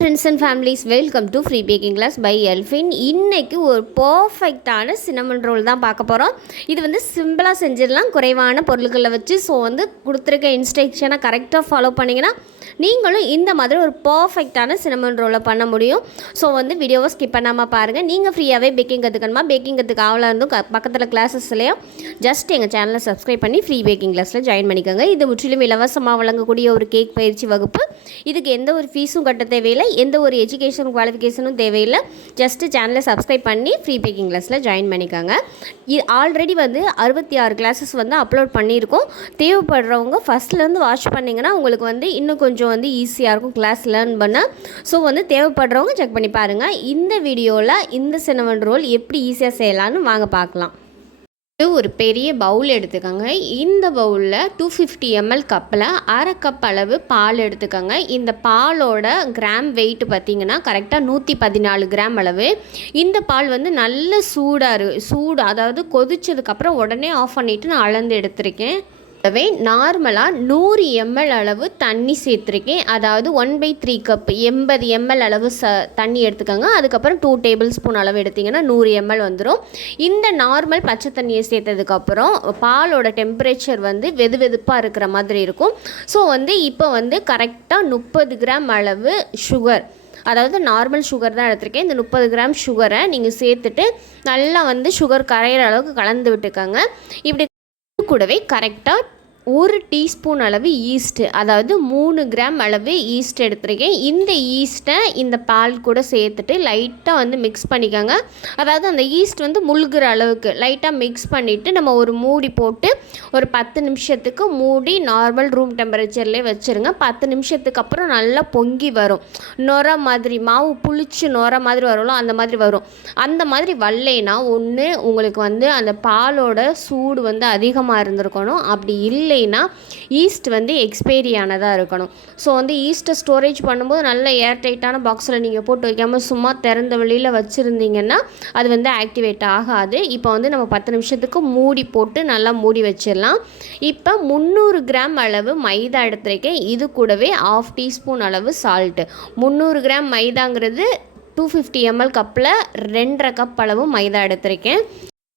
Friends and families, welcome to Free Baking Class by Elfin. இன்னைக்கு ஒரு பர்ஃபெக்டான cinnamon role தான் பார்க்க போகிறோம். இது வந்து சிம்பிளாக செஞ்சிடலாம் குறைவான பொருட்களை வச்சு. ஸோ வந்து கொடுத்துருக்க இன்ஸ்ட்ரக்ஷனை கரெக்டாக ஃபாலோ பண்ணிங்கன்னா நீங்களும் இந்த மாதிரி ஒரு பர்ஃபெக்டான சின்னமன் ரோலை பண்ண முடியும். ஸோ வந்து வீடியோவை ஸ்கிப் பண்ணாமல் பாருங்கள். நீங்கள் ஃப்ரீயாகவே பேக்கிங் கற்றுக்கணுமா, பேக்கிங் கற்றுக்க ஆவலாக இருந்தும் பக்கத்தில் கிளாஸஸ்லையும் ஜஸ்ட் எங்கள் சேனலை சப்ஸ்கிரைப் பண்ணி ஃப்ரீ பேக்கிங் கிளாஸில் ஜாயின் பண்ணிக்கோங்க. இது முற்றிலும் இலவசமாக வழங்கக்கூடிய ஒரு கேக் பயிற்சி வகுப்பு. இதுக்கு எந்த ஒரு ஃபீஸும் கட்ட தேவையில்லை, எந்த ஒரு எஜுகேஷன் குவாலிஃபிகேஷனும் தேவையில்லை. ஜஸ்ட்டு சேனலை சப்ஸ்கிரைப் பண்ணி ஃப்ரீ பேக்கிங் கிளாஸில் ஜாயின் பண்ணிக்கோங்க. இது ஆல்ரெடி வந்து 66 கிளாஸஸ் வந்து அப்லோட் பண்ணியிருக்கோம். தேவைப்படுறவங்க ஃபஸ்ட்லேருந்து வாட்ச் பண்ணிங்கன்னா உங்களுக்கு வந்து இன்னும் கொஞ்சம் வந்து ஈஸியாக இருக்கும் கிளாஸ் லேர்ன் பண்ண. ஸோ வந்து தேவைப்படுறவங்க செக் பண்ணி பாருங்கள். இந்த வீடியோவில் இந்த சின்னமன் ரோல் எப்படி ஈஸியாக செய்யலான்னு வாங்க பார்க்கலாம். ஒரு பெரிய பவுல் எடுத்துக்கோங்க. இந்த பவுலில் 250 ml கப்பில் அரை கப் அளவு பால் எடுத்துக்கோங்க. இந்த பாலோட கிராம் வெயிட் பார்த்திங்கன்னா கரெக்டாக 114 கிராம் அளவு. இந்த பால் வந்து நல்ல சூடு, அதாவது கொதிச்சதுக்கப்புறம் உடனே ஆஃப் பண்ணிவிட்டு நான் அளந்து எடுத்திருக்கேன். நார்மலாக 100 ml அளவு தண்ணி சேர்த்துருக்கேன். அதாவது 1/3 கப் 80 ml அளவு தண்ணி எடுத்துக்கோங்க. அதுக்கப்புறம் 2 டேபிள் ஸ்பூன் அளவு எடுத்திங்கன்னா 100 ml வந்துடும். இந்த நார்மல் பச்சை தண்ணியை சேர்த்ததுக்கப்புறம் பாலோட டெம்பரேச்சர் வந்து வெதுப்பாக இருக்கிற மாதிரி இருக்கும். ஸோ வந்து இப்போ வந்து கரெக்டாக 30 கிராம் அளவு சுகர், அதாவது நார்மல் சுகர் தான் எடுத்திருக்கேன். இந்த 30 கிராம் சுகரை நீங்கள் சேர்த்துட்டு நல்லா வந்து சுகர் கரையிற அளவுக்கு கலந்து விட்டுக்கோங்க. இப்படி கூடவே கரெக்டாக 1 டீஸ்பூன் அளவு ஈஸ்ட்டு, அதாவது 3 கிராம் அளவு ஈஸ்ட் எடுத்துருக்கேன். இந்த ஈஸ்ட்டை இந்த பால் கூட சேர்த்துட்டு லைட்டாக வந்து மிக்ஸ் பண்ணிக்கோங்க. அதாவது அந்த ஈஸ்ட் வந்து முழுகிற அளவுக்கு லைட்டாக மிக்ஸ் பண்ணிவிட்டு நம்ம ஒரு மூடி போட்டு ஒரு 10 நிமிஷத்துக்கு மூடி நார்மல் ரூம் டெம்பரேச்சர்லேயே வச்சுருங்க. 10 நிமிஷத்துக்கு அப்புறம் நல்லா பொங்கி வரும். நொர மாதிரி, மாவு புளிச்சு நொர மாதிரி வரும்ல, அந்த மாதிரி வரும். அந்த மாதிரி வரலைன்னா ஒன்று உங்களுக்கு வந்து அந்த பாலோட சூடு வந்து அதிகமாக இருந்திருக்கணும், அப்படி இல்லைன்னா ஈஸ்ட் வந்து எக்ஸ்பைரி ஆனதாக இருக்கணும். ஸோ வந்து ஈஸ்ட்டை ஸ்டோரேஜ் பண்ணும்போது நல்ல ஏர்டைட்டான பாக்ஸில் நீங்கள் போட்டு வைக்காமல் சும்மா திறந்த வெளியில் வச்சுருந்தீங்கன்னா அது வந்து ஆக்டிவேட் ஆகாது. இப்போ வந்து நம்ம 10 நிமிஷத்துக்கு மூடி போட்டு நல்லா மூடி வச்சிடலாம். இப்போ 300 கிராம் அளவு மைதா எடுத்துருக்கேன். இது கூடவே 1/2 டீஸ்பூன் அளவு சால்ட்டு. 300 கிராம் மைதாங்கிறது 250 ml கப்பில் 2.5 கப் அளவு மைதா எடுத்திருக்கேன்.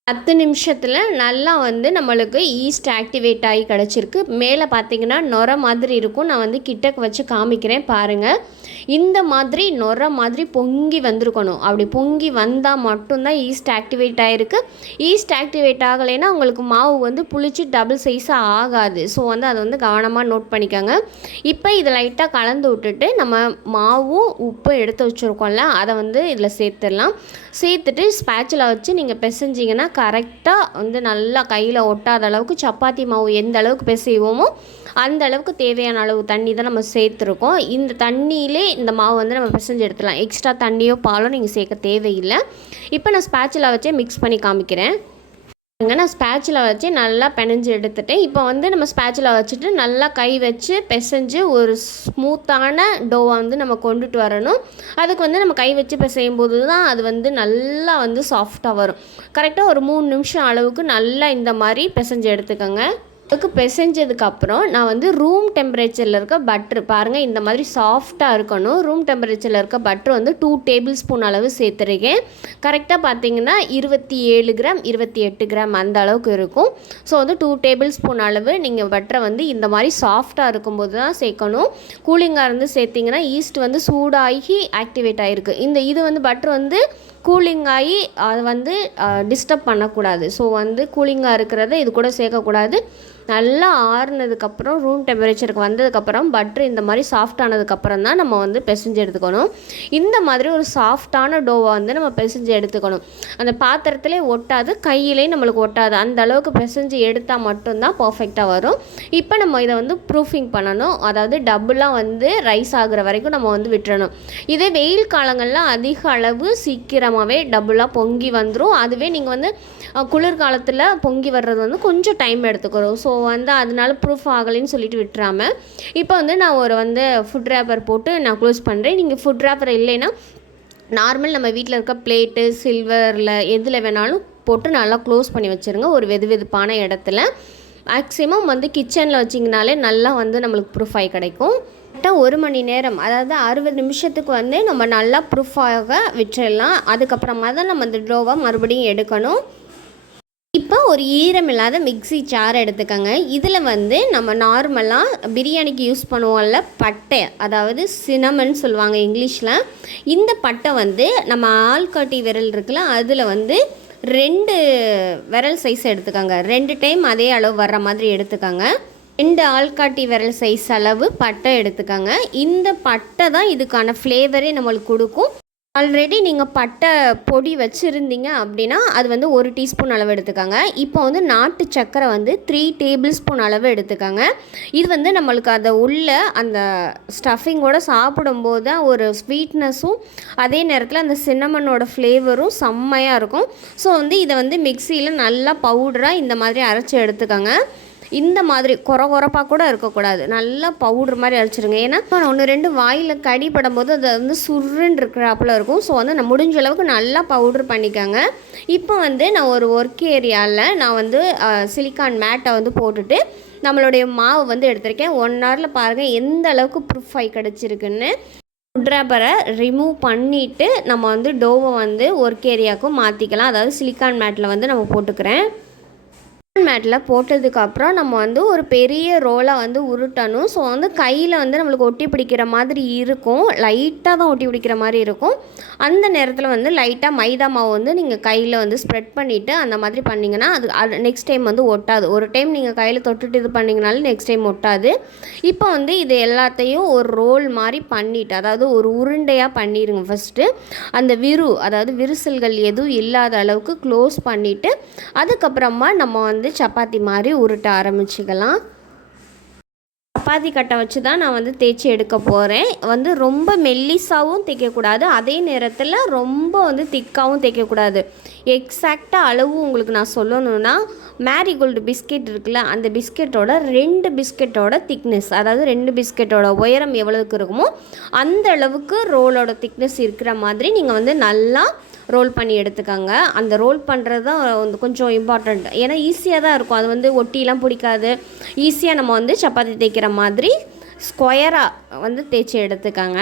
10 நிமிஷத்தில் நல்லா வந்து நம்மளுக்கு ஈஸ்ட் ஆக்டிவேட் ஆகி கிடச்சிருக்கு. மேலே பார்த்தீங்கன்னா நொர மாதிரி இருக்கும். நான் வந்து கிட்டக்கு வச்சு காமிக்கிறேன் பாருங்கள். இந்த மாதிரி நொர மாதிரி பொங்கி வந்திருக்கணும். அப்படி பொங்கி வந்தால் மட்டும்தான் ஈஸ்ட் ஆக்டிவேட் ஆகிருக்கு. ஈஸ்ட் ஆக்டிவேட் ஆகலைன்னா உங்களுக்கு மாவு வந்து புளிச்சு டபுள் சைஸாக ஆகாது. ஸோ வந்து அதை வந்து கவனமாக நோட் பண்ணிக்கோங்க. இப்போ இதை லைட்டாக கலந்து விட்டுட்டு நம்ம மாவும் உப்பு எடுத்து வச்சுருக்கோம்ல, அதை வந்து இதில் சேர்த்துடலாம். சேர்த்துட்டு ஸ்பேட்சில் வச்சு நீங்கள் பிசைஞ்சிங்கன்னா கரெக்டாக வந்து நல்லா கையில் ஒட்டாத அளவுக்கு சப்பாத்தி மாவு எந்த அளவுக்கு பிசைவோமோ அந்த அளவுக்கு தேவையான அளவு தண்ணி தான் நம்ம சேர்த்துருக்கோம். இந்த தண்ணியிலே இந்த மாவு வந்து நம்ம பிசைஞ்சு எடுத்துடலாம். எக்ஸ்ட்ரா தண்ணியோ பாலோ நீங்கள் சேர்க்க தேவையில்லை. இப்போ நான் ஸ்பேட்சில் வச்சே மிக்ஸ் பண்ணி காமிக்கிறேன். நான் ஸ்பேட்சில் வச்சு நல்லா பிணைஞ்சு எடுத்துட்டேன். இப்போ வந்து நம்ம ஸ்பேட்சில் வச்சுட்டு நல்லா கை வச்சு பிசைஞ்சு ஒரு ஸ்மூத்தான டோவை வந்து நம்ம கொண்டுட்டு வரணும். அதுக்கு வந்து நம்ம கை வச்சு பிசையும் போது தான் அது வந்து நல்லா வந்து சாஃப்டாக வரும். கரெக்டாக ஒரு 3 நிமிஷம் அளவுக்கு நல்லா இந்த மாதிரி பிசைஞ்சு எடுத்துக்கோங்க. அதுக்கு பிசைஞ்சதுக்கப்புறம் நான் வந்து ரூம் டெம்பரேச்சரில் இருக்க பட்ரு பாருங்கள், இந்த மாதிரி சாஃப்டாக இருக்கணும். ரூம் டெம்பரேச்சரில் இருக்க பட்ரு வந்து 2 டேபிள் ஸ்பூன் அளவு சேர்த்துருக்கேன். கரெக்டாக பார்த்தீங்கன்னா 27 கிராம் 28 கிராம் அந்த அளவுக்கு இருக்கும். ஸோ வந்து 2 டேபிள் ஸ்பூன் அளவு நீங்கள் பட்டரை வந்து இந்த மாதிரி சாஃப்டாக இருக்கும்போது தான் சேர்க்கணும். கூலிங்காக இருந்து சேர்த்திங்கன்னா ஈஸ்ட் வந்து சூடாகி ஆக்டிவேட் ஆகிருக்கு. இது வந்து பட்ரு வந்து கூலிங் ஆகி அதை வந்து டிஸ்டர்ப் பண்ணக்கூடாது. ஸோ வந்து கூலிங்காக இருக்கிறத இது கூட சேர்க்கக்கூடாது. நல்லா ஆறுனதுக்கப்புறம் ரூம் டெம்பரேச்சருக்கு வந்ததுக்கப்புறம் பட்ரு இந்த மாதிரி சாஃப்ட் ஆனதுக்கப்புறம் தான் நம்ம வந்து பிசைஞ்சு எடுத்துக்கணும். இந்த மாதிரி ஒரு சாஃப்டான டோவை வந்து நம்ம பிசைஞ்சு எடுத்துக்கணும். அந்த பாத்திரத்திலே ஒட்டாது, கையிலேயும் நம்மளுக்கு ஒட்டாது. அந்த அளவுக்கு பிசைஞ்சு எடுத்தால் மட்டும்தான் பர்ஃபெக்டாக வரும். இப்போ நம்ம இதை வந்து ப்ரூஃபிங் பண்ணணும். அதாவது டபுளாக வந்து ரைஸ் ஆகுற வரைக்கும் நம்ம வந்து விட்டுறணும். இதே வெயில் காலங்களில் அதிக அளவு சீக்கிரமாகவே டபுளாக பொங்கி வந்துடும். அதுவே நீங்கள் வந்து குளிர்காலத்தில் பொங்கி வர்றது வந்து கொஞ்சம் டைம் எடுத்துக்கிறோம். ஸோ வந்து அதனால ப்ரூஃப் ஆகலைன்னு சொல்லிட்டு விட்டுறாமல் இப்போ வந்து நான் ஒரு வந்து ஃபுட் ரேப்பர் போட்டு நான் க்ளோஸ் பண்ணுறேன். நீங்கள் ஃபுட் ரேப்பர் இல்லைன்னா நார்மல் நம்ம வீட்டில் இருக்க பிளேட்டு சில்வரில் எதில் வேணாலும் போட்டு நல்லா க்ளோஸ் பண்ணி வச்சுருங்க ஒரு வெதுப்பான இடத்துல. மேக்ஸிமம் வந்து கிச்சனில் வச்சிங்கனாலே நல்லா வந்து நம்மளுக்கு ப்ரூஃப் ஆகி கிடைக்கும். 1 மணி நேரம், அதாவது 60 நிமிஷத்துக்கு வந்து நம்ம நல்லா ப்ரூஃபாக விட்டுடலாம். அதுக்கப்புறமா தான் நம்ம அந்த டோவை மறுபடியும் எடுக்கணும். இப்போ ஒரு ஈரமில்லாத மிக்ஸி ஜார் எடுத்துக்கோங்க. இதில் வந்து நம்ம நார்மலாக பிரியாணிக்கு யூஸ் பண்ணுவோம்ல பட்டை, அதாவது சினமன் சொல்லுவாங்க இங்கிலீஷில். இந்த பட்டை வந்து நம்ம ஆள்காட்டி விரல் இருக்குல்ல, அதில் வந்து 2 விரல் சைஸ் எடுத்துக்கோங்க. 2 டைம் அதே அளவு வர்ற மாதிரி எடுத்துக்கோங்க. 2 ஆள்காட்டி விரல் சைஸ் அளவு பட்டை எடுத்துக்கோங்க. இந்த பட்டை தான் இதுக்கான ஃப்ளேவரே நம்மளுக்கு கொடுக்கும். ஆல்ரெடி நீங்கள் பட்டை பொடி வச்சுருந்தீங்க அப்படின்னா அது வந்து 1 டீஸ்பூன் அளவு எடுத்துக்கோங்க. இப்போ வந்து நாட்டு சர்க்கரை வந்து 3 டேபிள் ஸ்பூன் அளவு எடுத்துக்கோங்க. இது வந்து நம்மளுக்கு அதை உள்ள அந்த ஸ்டஃபிங்கோடு சாப்பிடும்போது தான் ஒரு ஸ்வீட்னஸும் அதே நேரத்தில் அந்த சின்னமனோட ஃப்ளேவரும் செம்மையாக இருக்கும். ஸோ வந்து இதை வந்து மிக்சியில் நல்லா பவுடராக இந்த மாதிரி அரைச்சி எடுத்துக்கோங்க. இந்த மாதிரி கொரப்பாக கூட இருக்கக்கூடாது, நல்லா பவுட்ரு மாதிரி அரைச்சிருங்க. ஏன்னா 1-2 வாயில் கடிப்படும் போது அது வந்து சுருன்னு இருக்கிறாப்புல இருக்கும். ஸோ வந்து நான் முடிஞ்ச அளவுக்கு நல்லா பவுட்ரு பண்ணிக்கோங்க. இப்போ வந்து நான் ஒரு ஒர்க் ஏரியாவில் நான் வந்து சிலிக்கான் மேட்டை வந்து போட்டுட்டு நம்மளுடைய மாவு வந்து எடுத்திருக்கேன். 1 ஹவரில் பாருங்கள் எந்த அளவுக்கு ப்ரூஃப் ஆகி கிடச்சிருக்குன்னு. ட்ராப்பரை ரிமூவ் பண்ணிவிட்டு நம்ம வந்து டோவை வந்து ஒர்க் ஏரியாவுக்கும் மாற்றிக்கலாம். அதாவது சிலிக்கான் மேட்டில் வந்து நம்ம போட்டுக்கிறேன். மேட்டில் போட்டதுக்கப்புறம் நம்ம வந்து ஒரு பெரிய ரோலை வந்து உருட்டணும். ஸோ வந்து கையில் வந்து நம்மளுக்கு ஒட்டி பிடிக்கிற மாதிரி இருக்கும், லைட்டாக தான் ஒட்டி பிடிக்கிற மாதிரி இருக்கும். அந்த நேரத்தில் வந்து லைட்டாக மைதா மாவு வந்து நீங்கள் கையில் வந்து ஸ்ப்ரெட் பண்ணிவிட்டு அந்த மாதிரி பண்ணிங்கன்னா அது நெக்ஸ்ட் டைம் வந்து ஒட்டாது. ஒரு டைம் நீங்கள் கையில் தொட்டுட்டு இது பண்ணிங்கனாலும் நெக்ஸ்ட் டைம் ஒட்டாது. இப்போ வந்து இது எல்லாத்தையும் ஒரு ரோல் மாதிரி பண்ணிவிட்டு, அதாவது ஒரு உருண்டையாக பண்ணிடுங்க. ஃபஸ்ட்டு அந்த அதாவது விரிசல்கள் எதுவும் இல்லாத அளவுக்கு க்ளோஸ் பண்ணிவிட்டு அதுக்கப்புறமா நம்ம வந்து சப்பாத்தி மாதிரி உருட்ட ஆரம்பிச்சுக்கலாம். சப்பாத்தி கட்டை வச்சு தான் நான் வந்து தேய்ச்சி எடுக்க போகிறேன். வந்து ரொம்ப மெல்லிசாவும் தேய்க்கக்கூடாது, அதே நேரத்தில் ரொம்ப வந்து திக்காகவும் தேய்க்கக்கூடாது. எக்ஸாக்டாக அளவு உங்களுக்கு நான் சொல்லணுன்னா, மேரிகோல்டு பிஸ்கெட் இருக்குல்ல, அந்த பிஸ்கெட்டோட 2 பிஸ்கெட்டோட திக்னஸ், அதாவது 2 பிஸ்கெட்டோட உயரம் எவ்வளவுக்கு இருக்குமோ அந்த அளவுக்கு ரோலோட திக்னஸ் இருக்கிற மாதிரி நீங்கள் வந்து நல்லா ரோல் பண்ணி எடுத்துக்கோங்க. அந்த ரோல் பண்ணுறது தான் வந்து கொஞ்சம் இம்பார்ட்டண்ட். ஏன்னா ஈஸியாக தான் இருக்கும், அது வந்து ஒட்டிலாம் பிடிக்காது. ஈஸியாக நம்ம வந்து சப்பாத்தி தேய்க்கிற மாதிரி ஸ்கொயராக வந்து தேய்ச்சி எடுத்துக்கோங்க.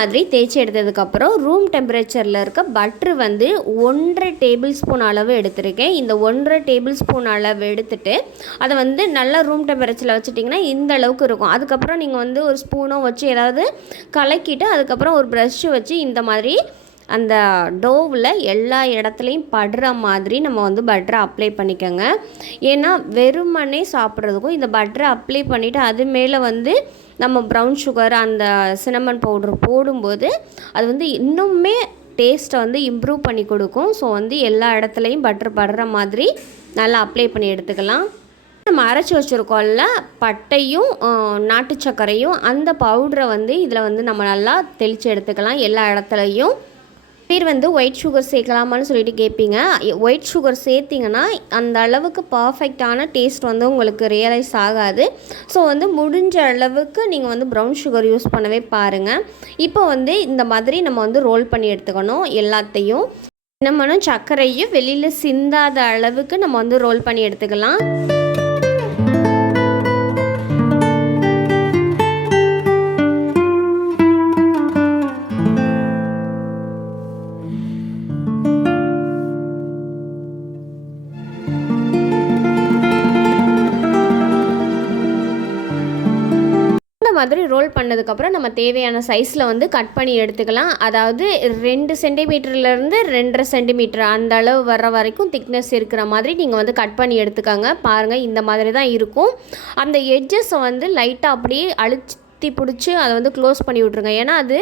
மாதிரி தேய்ச்சி எடுத்ததுக்கப்புறம் ரூம் டெம்பரேச்சரில் இருக்க பட்ரு வந்து 1.5 டேபிள் ஸ்பூன் அளவு எடுத்திருக்கேன். இந்த 1.5 டேபிள் ஸ்பூன் அளவு எடுத்துகிட்டு அதை வந்து நல்லா ரூம் டெம்பரேச்சரில் வச்சுட்டிங்கன்னா இந்த அளவுக்கு இருக்கும். அதுக்கப்புறம் நீங்கள் வந்து ஒரு ஸ்பூனோ வச்சு ஏதாவது கலக்கிட்டு அதுக்கப்புறம் ஒரு ப்ரஷ்ஷு வச்சு இந்த மாதிரி அந்த டோவில் எல்லா இடத்துலையும் படுற மாதிரி நம்ம வந்து பட்டரை அப்ளை பண்ணிக்கோங்க. ஏன்னா வெறுமனே சாப்பிட்றதுக்கும் இந்த பட்டரை அப்ளை பண்ணிவிட்டு அது மேலே வந்து நம்ம ப்ரௌன் சுகர் அந்த சினமன் பவுட்ரு போடும்போது அது வந்து இன்னுமே டேஸ்ட்டை வந்து இம்ப்ரூவ் பண்ணி கொடுக்கும். ஸோ வந்து எல்லா இடத்துலையும் பட்டர் படுற மாதிரி நல்லா அப்ளை பண்ணி எடுத்துக்கலாம். நம்ம அரைச்சி வச்சுருக்கோம்ல பட்டையும் நாட்டு சர்க்கரையும், அந்த பவுடரை வந்து இதில் வந்து நம்ம நல்லா தெளித்து எடுத்துக்கலாம் எல்லா இடத்துலையும். பேர் வந்து ஒயிட் சுகர் சேர்க்கலாமான்னு சொல்லிட்டு கேட்பீங்க. ஒயிட் சுகர் சேர்த்திங்கன்னா அந்த அளவுக்கு பர்ஃபெக்டான டேஸ்ட் வந்து உங்களுக்கு ரியலைஸ் ஆகாது. ஸோ வந்து முடிஞ்ச அளவுக்கு நீங்கள் வந்து ப்ரௌன் சுகர் யூஸ் பண்ணவே பாருங்கள். இப்போ வந்து இந்த மாதிரி நம்ம வந்து ரோல் பண்ணி எடுத்துக்கணும் எல்லாத்தையும். நம்ம சர்க்கரையும் வெளியில் சிந்தாத அளவுக்கு நம்ம வந்து ரோல் பண்ணி எடுத்துக்கலாம். மாதிரி ரோல் பண்ணதுக்கப்புறம் நம்ம தேவையான சைஸில் வந்து கட் பண்ணி எடுத்துக்கலாம். அதாவது 2 சென்டிமீட்டர்லேருந்து 2.5 சென்டிமீட்டர் அந்த அளவு வர்ற வரைக்கும் திக்னஸ் இருக்கிற மாதிரி நீங்கள் வந்து கட் பண்ணி எடுத்துக்கோங்க. பாருங்கள் இந்த மாதிரி தான் இருக்கும். அந்த எட்ஜஸை வந்து லைட்டாக அப்படியே அழுத்தி பிடிச்சி அதை வந்து க்ளோஸ் பண்ணி விட்ருங்க. ஏன்னா அது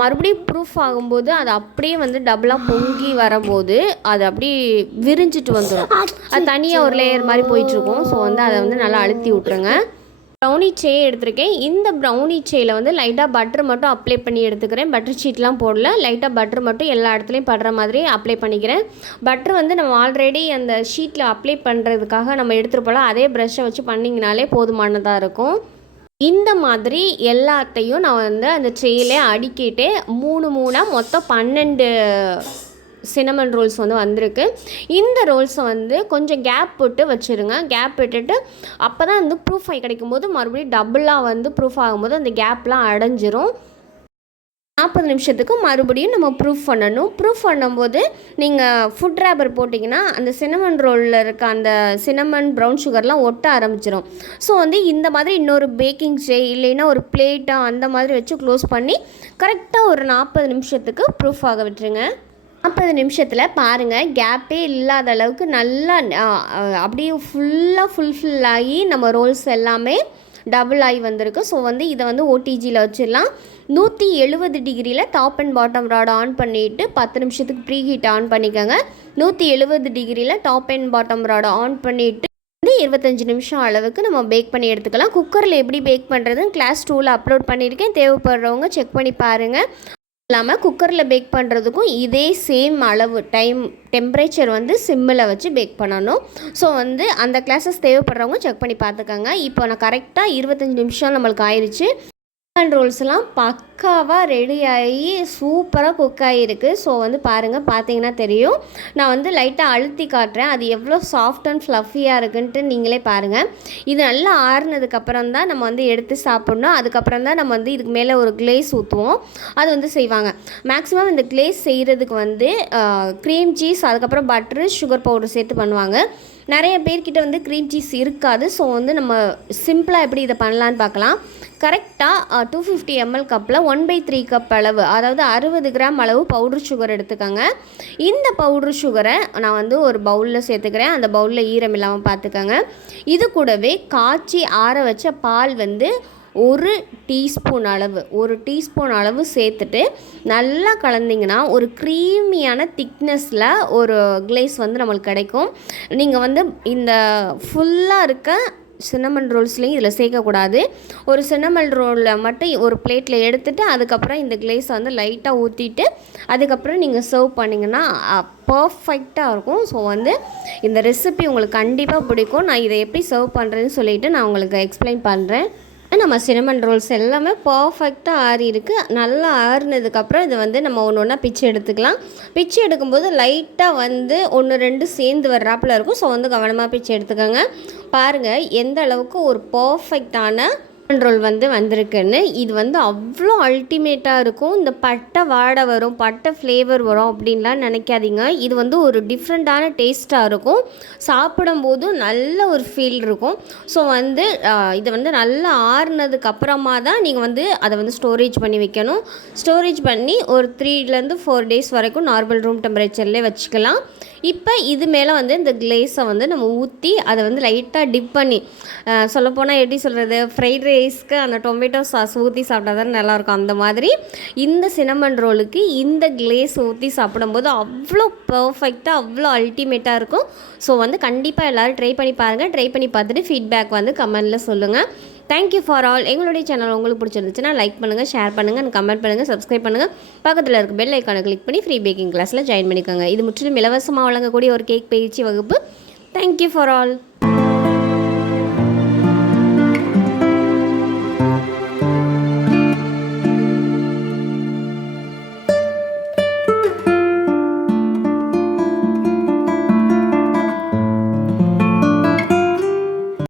மறுபடியும் ப்ரூஃப் ஆகும்போது அது அப்படியே வந்து டபுளாக பொங்கி வரும்போது அது அப்படி விரிஞ்சிட்டு வந்துடும். அது தனியாக ஒரு லேயர் மாதிரி போயிட்டுருக்கும். ஸோ வந்து அதை வந்து நல்லா அழுத்தி விட்ருங்க. ப்ரௌனி ட்ரே எடுத்திருக்கேன். இந்த ப்ரௌனி ட்ரேயில் வந்து லைட்டாக பட்டர் மட்டும் அப்ளை பண்ணி எடுத்துக்கிறேன். பட்டர் ஷீட்லாம் போடல, லைட்டாக பட்டர் மட்டும் எல்லா இடத்துலையும் படுற மாதிரி அப்ளை பண்ணிக்கிறேன். பட்டர் வந்து நம்ம ஆல்ரெடி அந்த ஷீட்டில் அப்ளை பண்ணுறதுக்காக நம்ம எடுத்துகிட்டு போகலாம், அதே ப்ரஷ்ஷை வச்சு பண்ணிங்கனாலே போதுமானதாக இருக்கும். இந்த மாதிரி எல்லாத்தையும் நான் வந்து அந்த ட்ரேயில் அடுக்கிட்டு 3 மொத்தம் 12 சினமன் ரோல்ஸ் வந்து வந்திருக்கு. இந்த ரோல்ஸை வந்து கொஞ்சம் கேப் விட்டு வச்சுருங்க. கேப் விட்டுட்டு அப்போ தான் வந்து ப்ரூஃப் ஆகி கிடைக்கும்போது மறுபடியும் டபுளாக வந்து ப்ரூஃப் ஆகும்போது அந்த கேப்லாம் அடைஞ்சிரும். 40 நிமிஷத்துக்கு மறுபடியும் நம்ம ப்ரூஃப் பண்ணணும். ப்ரூஃப் பண்ணும்போது நீங்கள் ஃபுட் ரேப்பர் போட்டிங்கன்னா அந்த சினமன் ரோலில் இருக்க அந்த சினமன் ப்ரௌன் சுகர்லாம் ஒட்ட ஆரம்பிச்சிடும். ஸோ வந்து இந்த மாதிரி இன்னொரு பேக்கிங் ட்ரே இல்லைன்னா ஒரு பிளேட்டோ அந்த மாதிரி வச்சு க்ளோஸ் பண்ணி கரெக்டாக ஒரு 40 நிமிஷத்துக்கு ப்ரூஃப் ஆக விட்டுருங்க. 40 நிமிஷத்தில் பாருங்கள், கேப்பே இல்லாத அளவுக்கு நல்லா அப்படியே ஃபுல்ஃபில் ஆகி நம்ம ரோல்ஸ் எல்லாமே டபுள் ஆகி வந்திருக்கு. ஸோ வந்து இதை வந்து ஓடிஜியில் வச்சிடலாம். 170 டிகிரியில் top and bottom rod on பண்ணிவிட்டு 10 நிமிஷத்துக்கு ப்ரீ ஹீட் ஆன் பண்ணிக்கோங்க. 170 டிகிரியில் top and bottom rod on பண்ணிவிட்டு 25 நிமிஷம் அளவுக்கு நம்ம பேக் பண்ணி எடுத்துக்கலாம். குக்கரில் எப்படி பேக் பண்ணுறதுன்னு கிளாஸ் 2ல் அப்லோட் பண்ணியிருக்கேன். தேவைப்படுறவங்க செக் பண்ணி பாருங்கள். இல்லாமல் குக்கரில் பேக் பண்ணுறதுக்கும் இதே சேம் அளவு டெம்பரேச்சர் வந்து சிம்மில் வச்சு பேக் பண்ணணும். ஸோ வந்து அந்த கிளாஸஸ் தேவைப்படுறவங்க செக் பண்ணி பார்த்துக்கோங்க. இப்போ நான் கரெக்டாக 25 நிமிஷம் நம்மளுக்கு ஆயிடுச்சு. ரோல்ஸ்லாம் பக்காவாக ரெடி ஆகி சூப்பராக குக் ஆகிருக்கு. ஸோ வந்து பார்த்தீங்கன்னா தெரியும். நான் வந்து லைட்டாக அழுத்தி காட்டுறேன், அது எவ்வளோ சாஃப்ட் அண்ட் ஃப்ளஃபியாக இருக்குன்ட்டு நீங்களே பாருங்கள். இது நல்லா ஆறுனதுக்கப்புறம் தான் நம்ம வந்து எடுத்து சாப்பிட்ணும். அதுக்கப்புறம் தான் நம்ம வந்து இதுக்கு மேலே ஒரு கிளேஸ் ஊற்றுவோம். அது வந்து செய்வாங்க. மேக்ஸிமம் இந்த கிளேஸ் செய்கிறதுக்கு வந்து க்ரீம் சீஸ், அதுக்கப்புறம் பட்டரு, சுகர் பவுடர் சேர்த்து பண்ணுவாங்க. நிறைய பேர்கிட்ட வந்து க்ரீம் சீஸ் இருக்காது. ஸோ வந்து நம்ம சிம்பிளாக எப்படி இதை பண்ணலான்னு பார்க்கலாம். கரெக்டாக 250 ml கப்பில் 1/3 கப் அளவு, அதாவது 60 கிராம் அளவு பவுட்ரு சுகர் எடுத்துக்கோங்க. இந்த பவுட்ரு சுகரை நான் வந்து ஒரு பவுலில் சேர்த்துக்கிறேன். அந்த பவுலில் ஈரம் இல்லாமல் பார்த்துக்கோங்க. இது கூடவே காய்ச்சி ஆற வச்ச பால் வந்து 1 டீஸ்பூன் அளவு சேர்த்துட்டு நல்லா கலந்திங்கன்னா ஒரு க்ரீமியான திக்னஸில் ஒரு கிளேஸ் வந்து நம்மளுக்கு கிடைக்கும். நீங்கள் வந்து இந்த ஃபுல்லாக இருக்க சின்னமன் ரோல்ஸ்லேயும் இதில் சேர்க்கக்கூடாது. ஒரு சின்னமன் ரோலில் மட்டும் ஒரு பிளேட்டில் எடுத்துகிட்டு அதுக்கப்புறம் இந்த கிளேஸை வந்து லைட்டாக ஊற்றிட்டு அதுக்கப்புறம் நீங்கள் சர்வ் பண்ணிங்கன்னா பர்ஃபெக்டாக இருக்கும். ஸோ வந்து இந்த ரெசிபி உங்களுக்கு கண்டிப்பாக பிடிக்கும். நான் இதை எப்படி சர்வ் பண்ணுறேன்னு சொல்லிவிட்டு நான் உங்களுக்கு எக்ஸ்பிளைன் பண்ணுறேன். நம்ம சினமன் ரோல்ஸ் எல்லாமே பர்ஃபெக்டாக ஆறி இருக்குது. நல்லா ஆறுனதுக்கப்புறம் இதை வந்து நம்ம ஒன்று ஒன்றா பிச்சு எடுத்துக்கலாம். பிச்சு எடுக்கும்போது லைட்டாக வந்து 1-2 சேர்ந்து வர்றாப்பில் இருக்கும். ஸோ வந்து கவனமாக பிச்சு எடுத்துக்கோங்க. பாருங்கள் எந்த அளவுக்கு ஒரு பர்ஃபெக்டான ரோல் வந்து வந்திருக்குன்னு. இது வந்து அவ்வளோ அல்டிமேட்டாக இருக்கும். இந்த பட்டை வாடை வரும், பட்டை ஃப்ளேவர் வரும் அப்படின்லாம் நினைக்காதீங்க. இது வந்து ஒரு டிஃப்ரெண்ட்டான டேஸ்ட்டாக இருக்கும். சாப்பிடும்போது நல்ல ஒரு ஃபீல் இருக்கும். ஸோ வந்து இதை வந்து நல்லா ஆறுனதுக்கு அப்புறமா தான் நீங்கள் வந்து அதை வந்து ஸ்டோரேஜ் பண்ணி வைக்கணும். ஸ்டோரேஜ் பண்ணி ஒரு 3-4 டேஸ் வரைக்கும் நார்மல் ரூம் டெம்பரேச்சர்லேயே வச்சுக்கலாம். இப்போ இது மேலே வந்து இந்த கிளேஸை வந்து நம்ம ஊற்றி அதை வந்து லைட்டாக டிப் பண்ணி சொல்லப்போனால் எப்படி சொல்கிறது, ஃப்ரைட் ரைஸ்க்கு அந்த டொமேட்டோ சாஸ் ஊற்றி சாப்பிட்டா தான் நல்லாயிருக்கும். அந்த மாதிரி இந்த சினமன் ரோலுக்கு இந்த கிளேஸ் ஊற்றி சாப்பிடும்போது அவ்வளோ பர்ஃபெக்டாக அவ்வளோ அல்டிமேட்டாக இருக்கும். ஸோ வந்து கண்டிப்பாக எல்லோரும் ட்ரை பண்ணி பாருங்கள். ட்ரை பண்ணி பார்த்துட்டு ஃபீட்பேக் வந்து கமெண்டில் சொல்லுங்கள். Thank you for all. எங்களுடைய சேனல் உங்களுக்கு பிடிச்சிருந்துச்சுன்னா லைக் பண்ணுங்கள், ஷேர் பண்ணுங்கள், கமெண்ட் பண்ணுங்கள், சப்ஸ்கிரைப் பண்ணுங்கள். பக்கத்தில் இருக்க பெல் ஐக்கானை கிளிக் பண்ணி ஃப்ரீ பேக்கிங் கிளாஸில் ஜாயின் பண்ணிக்கோங்க. இது முற்றிலும் இலவசமாக வழங்கக்கூடிய ஒரு கேக் பயிற்சி வகுப்பு. Thank you for all.